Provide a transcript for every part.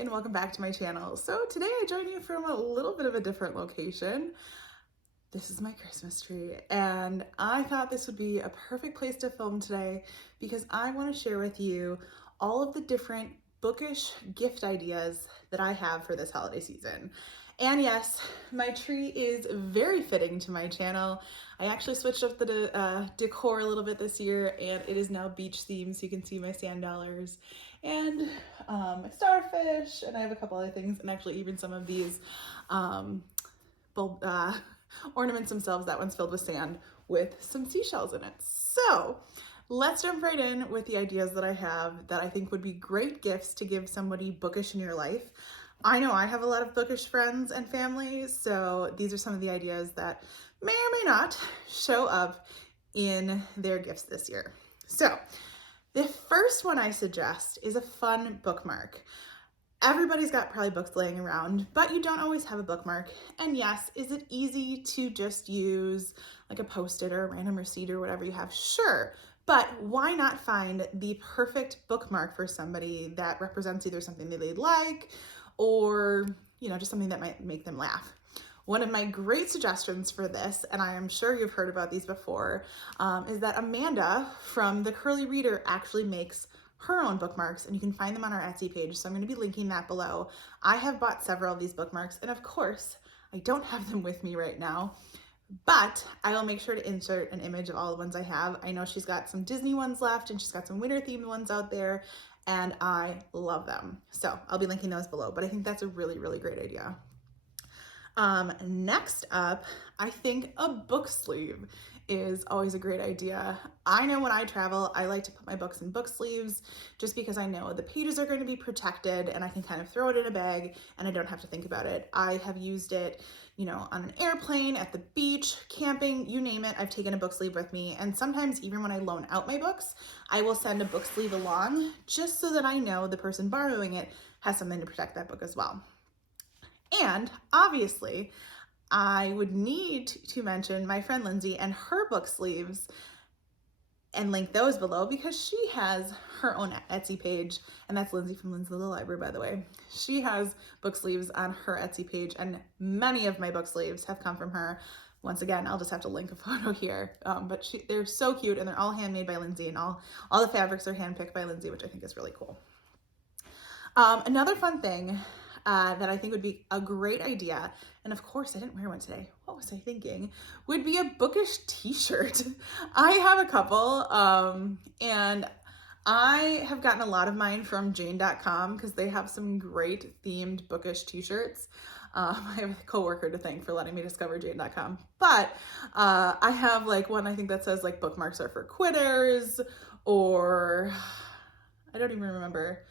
and welcome back to my channel. So today I join you from a little bit of a different location. This is my Christmas tree, and I thought this would be a perfect place to film today because I want to share with you all of the different bookish gift ideas that I have for this holiday season. And yes, my tree is very fitting to my channel. I actually switched up the decor a little bit this year, and it is now beach themed, so you can see my sand dollars and my starfish, and I have a couple other things, and actually even some of these ornaments themselves. That one's filled with sand with some seashells in it. So let's jump right in with the ideas that I have that I think would be great gifts to give somebody bookish in your life. I know I have a lot of bookish friends and family, so these are some of the ideas that may or may not show up in their gifts this year. So the first one I suggest is a fun bookmark. Everybody's got probably books laying around, but you don't always have a bookmark. And yes, is it easy to just use like a Post-it or a random receipt or whatever you have? Sure, but why not find the perfect bookmark for somebody that represents either something that they like or, just something that might make them laugh. One of my great suggestions for this, and I am sure you've heard about these before, is that Amanda from The Curly Reader actually makes her own bookmarks, and you can find them on our Etsy page. So I'm going to be linking that below. I have bought several of these bookmarks, and of course, I don't have them with me right now, but I will make sure to insert an image of all the ones I have. I know she's got some Disney ones left, and she's got some winter themed ones out there, and I love them. So I'll be linking those below, but I think that's a really, really great idea. Next up, I think a book sleeve is always a great idea. I know when I travel, I like to put my books in book sleeves just because I know the pages are going to be protected and I can kind of throw it in a bag and I don't have to think about it. I have used it, on an airplane, at the beach, camping, you name it. I've taken a book sleeve with me, and sometimes even when I loan out my books, I will send a book sleeve along just so that I know the person borrowing it has something to protect that book as well. And obviously, I would need to mention my friend Lindsay and her book sleeves and link those below because she has her own Etsy page, and that's Lindsay from Lindsay the Library, by the way. She has book sleeves on her Etsy page, and many of my book sleeves have come from her. Once again, I'll just have to link a photo here, but they're so cute, and they're all handmade by Lindsay, and all the fabrics are handpicked by Lindsay, which I think is really cool. Another fun thing that I think would be a great idea, and of course I didn't wear one today, what was I thinking, would be a bookish t-shirt. I have a couple, and I have gotten a lot of mine from Jane.com because they have some great themed bookish t-shirts. I have a coworker to thank for letting me discover Jane.com, but I have like one I think that says like bookmarks are for quitters, or I don't even remember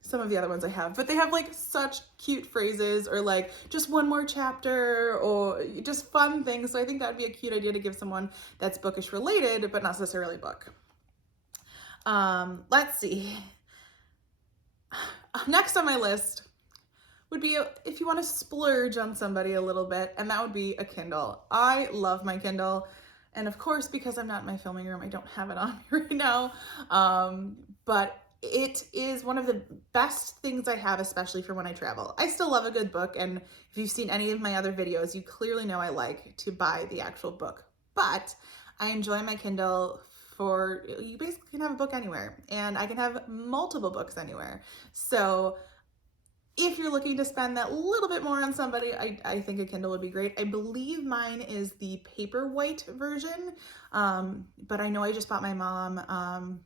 some of the other ones I have, but they have like such cute phrases or like just one more chapter or just fun things. So I think that would be a cute idea to give someone that's bookish related, but not necessarily book. Let's see. Next on my list would be if you want to splurge on somebody a little bit, and that would be a Kindle. I love my Kindle. And of course, because I'm not in my filming room, I don't have it on right now. But it is one of the best things I have, especially for when I travel. I still love a good book, and if you've seen any of my other videos, you clearly know I like to buy the actual book. But I enjoy my Kindle for, you basically can have a book anywhere, and I can have multiple books anywhere. So if you're looking to spend that little bit more on somebody, I think a Kindle would be great. I believe mine is the Paperwhite version, but I know I just bought my mom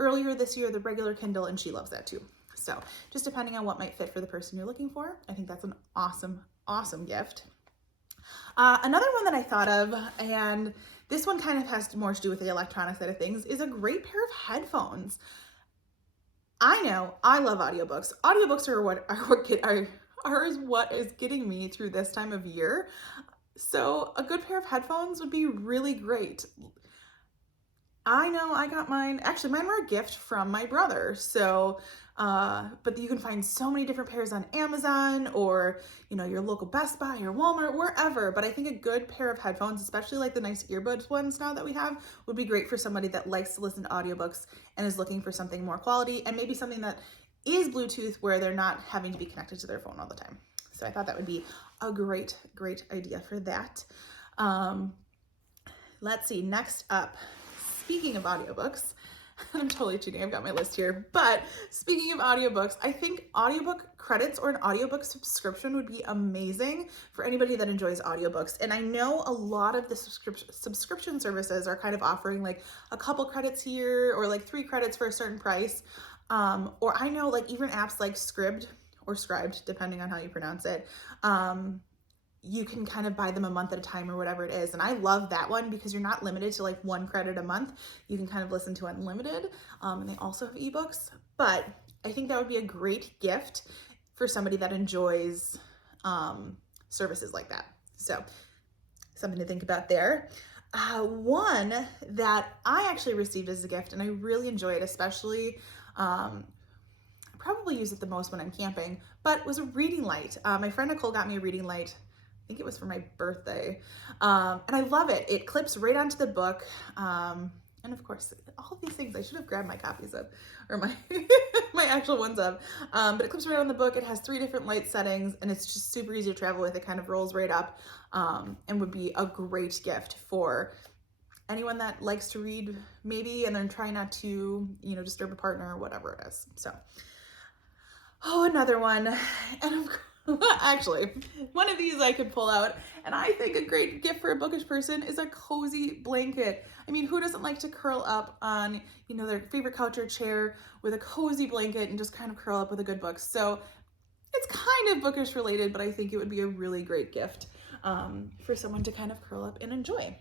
earlier this year the regular Kindle, and she loves that too. So just depending on what might fit for the person you're looking for, I think that's an awesome, awesome gift. Another one that I thought of, and this one kind of has more to do with the electronic side of things, is a great pair of headphones. I know I love audiobooks. Audiobooks are what is getting me through this time of year. So a good pair of headphones would be really great. I know I got mine were a gift from my brother. So, but you can find so many different pairs on Amazon or, your local Best Buy or Walmart, wherever. But I think a good pair of headphones, especially like the nice earbuds ones now that we have, would be great for somebody that likes to listen to audiobooks and is looking for something more quality, and maybe something that is Bluetooth, where they're not having to be connected to their phone all the time. So I thought that would be a great idea for that. Let's see, next up, speaking of audiobooks, I'm totally cheating, I've got my list here, but speaking of audiobooks, I think audiobook credits or an audiobook subscription would be amazing for anybody that enjoys audiobooks. And I know a lot of the subscription services are kind of offering like a couple credits here or like 3 credits for a certain price. Or I know like even apps like Scribd or Scribd, depending on how you pronounce it, you can kind of buy them a month at a time or whatever it is. And I love that one because you're not limited to like 1 credit a month. You can kind of listen to unlimited. And they also have ebooks, but I think that would be a great gift for somebody that enjoys services like that. So something to think about there. One that I actually received as a gift and I really enjoy it, especially, I probably use it the most when I'm camping, but was a reading light. My friend Nicole got me a reading light. I think it was for my birthday. And I love it. It clips right onto the book. And of course, all of these things, I should have grabbed my copies of, or my, my actual ones of, but it clips right on the book. It has 3 different light settings and it's just super easy to travel with. It kind of rolls right up, and would be a great gift for anyone that likes to read maybe, and then try not to, disturb a partner or whatever it is. So, another one. And of course, actually, one of these I could pull out, and I think a great gift for a bookish person is a cozy blanket. I mean, who doesn't like to curl up on, their favorite couch or chair with a cozy blanket and just kind of curl up with a good book? So it's kind of bookish related, but I think it would be a really great gift for someone to kind of curl up and enjoy.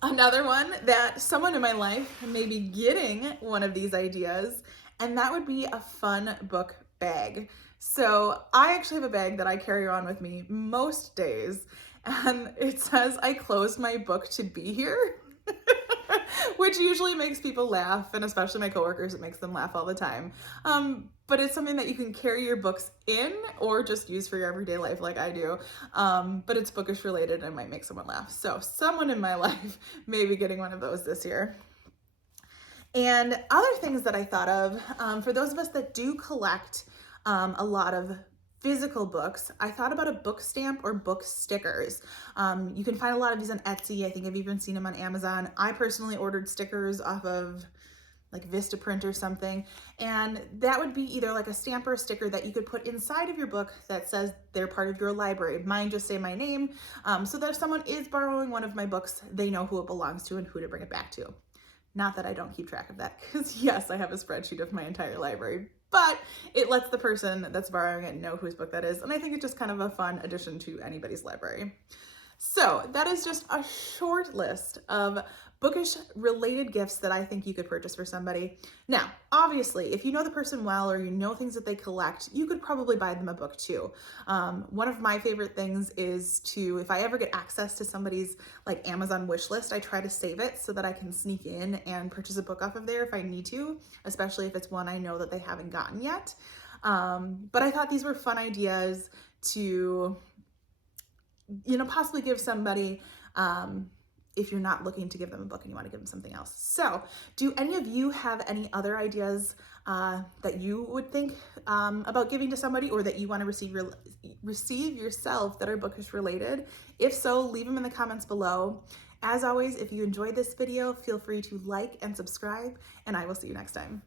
Another one that someone in my life may be getting one of these ideas, and that would be a fun book bag. So I actually have a bag that I carry on with me most days, and it says, "I closed my book to be here," which usually makes people laugh, and especially my coworkers, it makes them laugh all the time. But it's something that you can carry your books in or just use for your everyday life like I do. But it's bookish related and might make someone laugh. So someone in my life may be getting one of those this year. And other things that I thought of, for those of us that do collect a lot of physical books, I thought about a book stamp or book stickers. You can find a lot of these on Etsy. I think I've even seen them on Amazon. I personally ordered stickers off of like Vistaprint or something, and that would be either like a stamp or a sticker that you could put inside of your book that says they're part of your library. Mine just say my name, so that if someone is borrowing one of my books, they know who it belongs to and who to bring it back to. Not that I don't keep track of that, because yes, I have a spreadsheet of my entire library, but it lets the person that's borrowing it know whose book that is, and I think it's just kind of a fun addition to anybody's library. So that is just a short list of bookish related gifts that I think you could purchase for somebody. Now, obviously, if you know the person well or you know things that they collect, you could probably buy them a book too. One of my favorite things is to, if I ever get access to somebody's like Amazon wish list, I try to save it so that I can sneak in and purchase a book off of there if I need to, especially if it's one I know that they haven't gotten yet. But I thought these were fun ideas to, possibly give somebody, if you're not looking to give them a book and you want to give them something else. So do any of you have any other ideas that you would think about giving to somebody, or that you want to receive yourself that are bookish related? If so, leave them in the comments below. As always, if you enjoyed this video, feel free to like and subscribe, and I will see you next time.